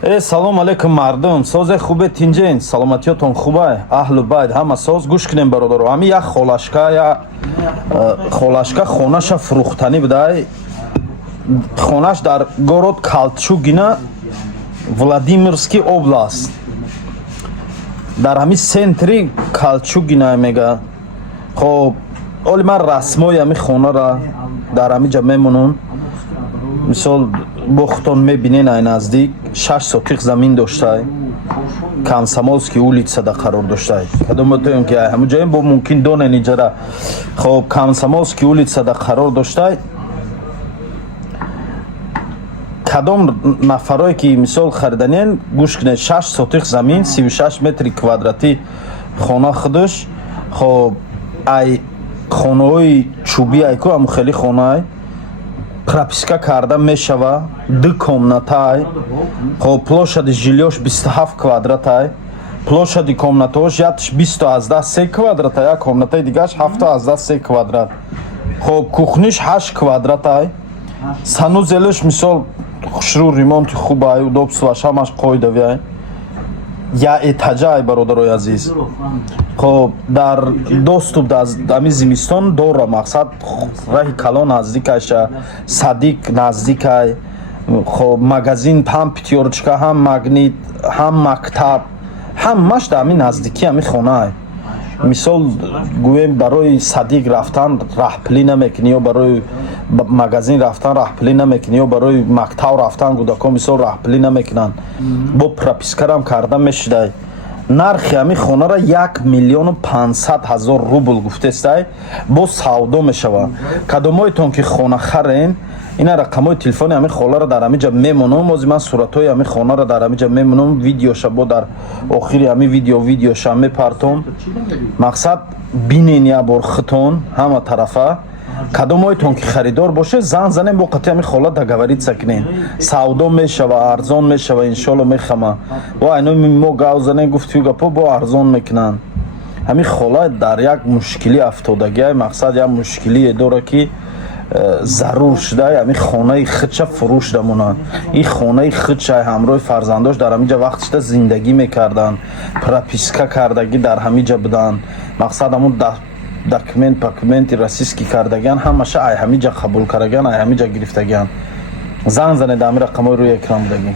Салом алейкум мардум. Созе хубе тинҷен. Саломатиётон хубай. Аҳлу байт ҳама соз гӯш кунем бародаро. Ҳами як холашка хонаша фурӯхтанӣ будай. Хонаш дар город Калтчугина, Владимирский област. Дар ҳами центри Калтчугина мега. Хоб оли ман расмои ҳами хонара дар ҳами ҷа мемонам. Мисол бохтон мебинен ай наздик 6 сотиқ замин доштай. Комсомольский улицада қарор доштай. Кадоматоем ки ҳамун ҷоем бо мумкин донен иҷара. Хоб Комсомольский улицада қарор доштай. Кадом нафарое ки мисол хариданен гӯш кунед 6 сотиқ замин 36 метри квадратӣ хона худаш. Хоб ай хонаҳои чӯбӣ айку ҳамун хеле хонаай прописка карда мешава 2 комнатай. Хоб площади жилёш 27 квадратай. Площади комнатаош ятш 213 квадрата, як комнатаи дигаш 713 квадрат. Хоб кухниш 8 квадратай. Санузелаш мисол хушрӯ ремонти хубай, удобстваш ҳамаш қоидавиай. Я этаҷаи бародарои азиз. Хоб дар доступ дар зимистон дора мақсад раҳи калон наздикаша, садик наздикай. Хоб магазин ҳам пятёрочка, ҳам магнит, ҳам мактаб, ҳамаш дар ҳами наздикӣ ҳами хонае. Мисол гӯем барои садик рафтан раҳпилӣ намекунӣ ё барои магазин рафтан раҳпилӣ намекунӣ ё барои мактаб рафтан кӯдакон мисол раҳпилӣ намекунанд. Бо пропискарам карда мешудай. Нархи ҳами хонара 1 миллион 500 000 рубл гуфтестай. Бо савдо мешава. Кадомоитон ки хона харен ина рақамои телефони ҳами хонара дар ҳами ҷа мемонам. Ози ман суратҳои ҳами хонара дар ҳами ҷа мемонам. Видеоша бо дар охири ҳами видеоша мепартом. Мақсад бинен як бор хитон ҳама тарафа. Кадомоитон ки харидор боше зан занем бо қати ҳами хола договориться кунем. Савдо мешава, арзон мешава, иншоалло мехама. Во айно мо гав занем гуфтиё гапо бо арзон мекунанд. Ҳами хола дар як мушкилӣ афтодагиай. Мақсад як мушкилие дора ки зарур шудай ҳами хонаи худша фурӯш дамонад. Ин хонаи худша ҳамроҳи фарзандош дар ҳамиҷа вақтиша зиндагӣ мекарданд. Прописка кардагӣ дар ҳамиҷа буданд. Мақсад ҳамун документи расистӣ кардагиан ҳамаша ай ҳамиҷа қабул кардагиан, ай ҳамиҷа гирифтагиан. Зан занед ҳами рақамҳои рӯи экран будагӣ.